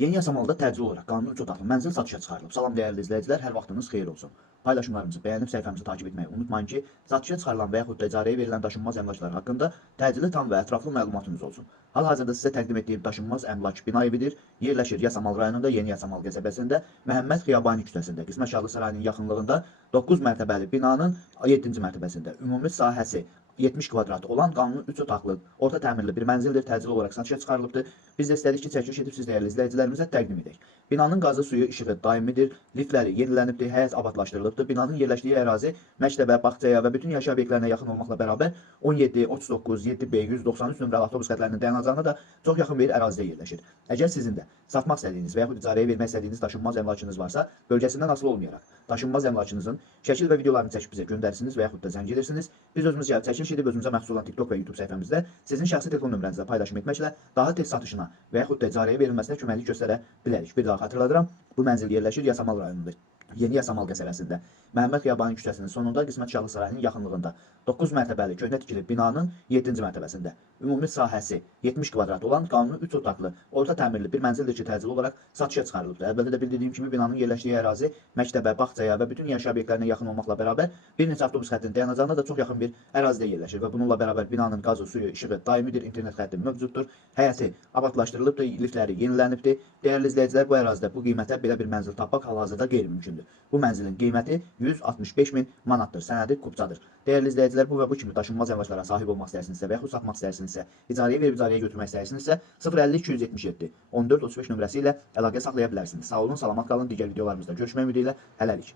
Yeni yasamalda təcili olaraq qanuni 3 otaqlı mənzil satışa çıxarılıb. Salam dəyərli izləyicilər, hər vaxtınız xeyir olsun. Paylaşımlarımızı bəyənib səhifəmizi takib etməyi unutmayın ki, satışa çıxarılan və yaxud da icarəyə verilən daşınmaz əmlaklar haqqında təcili, tam və ətraflı məlumatınız olsun. Hal-hazırda sizə təqdim etdiyim daşınmaz əmlak bina evidir. Yerləşir Yasamal rayonunda, Yeni Yasamal qəsəbəsində, Məhəmməd Xiyabani küçəsində, Qismət Şahlı sarayının yaxınlığında 9 mərtəbəli binanın 7-ci mərtəbəsində ümumi sahəsi 70 kvadrat olan qanuni 3 otaqlı, orta təmirli bir mənzildir, təcili olaraq satışa çıxarılıbdır. Biz də istədik ki, çəkiliş edib siz dəyərli izləyicilərimizə təqdim edək. Binanın qazı, suyu, işığı daimidir, liftləri yenilənibdir, həyət abadlaşdırılıbdır. Binanın yerləşdiyi ərazi məktəbə, bağçaya və bütün yaşayış obyektlərinə yaxın olmaqla bərabər 17, 39, 7B, 193 nömrəli avtobus xətlərinin dayanacağına da çox yaxın bir ərazidə yerləşir. Əgər sizin də satmaq istədiyiniz və yaxud icarəyə vermək istədiyiniz daşınmaz əmlakınız varsa, bölgəsindən asılı olmayaraq daşınmaz əmlakınızın şəkil və videolarını çəkib bizə göndərsiniz və yaxud da zəng edirsiniz. Biz özümüz gəlib çəkiliş edib özümüzə məxsus olan TikTok və YouTube səhifəmizdə sizin şəxsi telefon nömrənizlə paylaşım etməklə daha tez satışına və yaxud da icarəyə verilməsinə köməklik göstərə bilərik. Bir daha xatırladıram, bu mənzil yerləşir Yasamal rayonunda, Yeni Yasamal qəsəbəsində, Məhəmməd Xiyabani küçəsinin sonunda, Qismət Şahlı sarayının yaxınlığında 9 mərtəbəli köhnə tikili binanın 7-ci mərtəbəsində ümumi sahəsi 70 kvadrat olan qanuni 3 otaqlı, orta təmirli bir mənzildir ki, təcili olaraq satışa çıxarılıbdır. Əvvəldə də bildirdiyim kimi binanın yerləşdiyi ərazi məktəbə, bağçaya və bütün yaşayış obyektlərinə yaxın olmaqla bərabər bir neçə avtobus xəttinin dayanacağına da çox yaxın bir ərazidə yerləşir və bununla bərabər binanın qazı, suyu, işığı daimidir, internet xətti mövcuddur, həyəti abadlaşdırılıbdır, liftləri yenilənibdir. Dəyərli izləyicilər, bu ərazidə bu qiymətə belə bir mənzil tapmaq hal-hazırda qeyri-mümkündür. Bu mənzilin qiyməti 165 min manatdır, sənədi kupçadır. Dəyərli izləyicilər, bu və bu kimi daşınmaz əmlaklara sahib olmaq istəyirsinizsə və yaxud satmaq istəyirsinizsə, icarəyə verib icarəyə götürmək istəyirsinizsə 050 277 14 35 nömrəsi ilə əlaqə saxlaya bilərsiniz. Sağ olun, salamat qalın. Digər videolarımızda görüşmək ümidi ilə hələlik.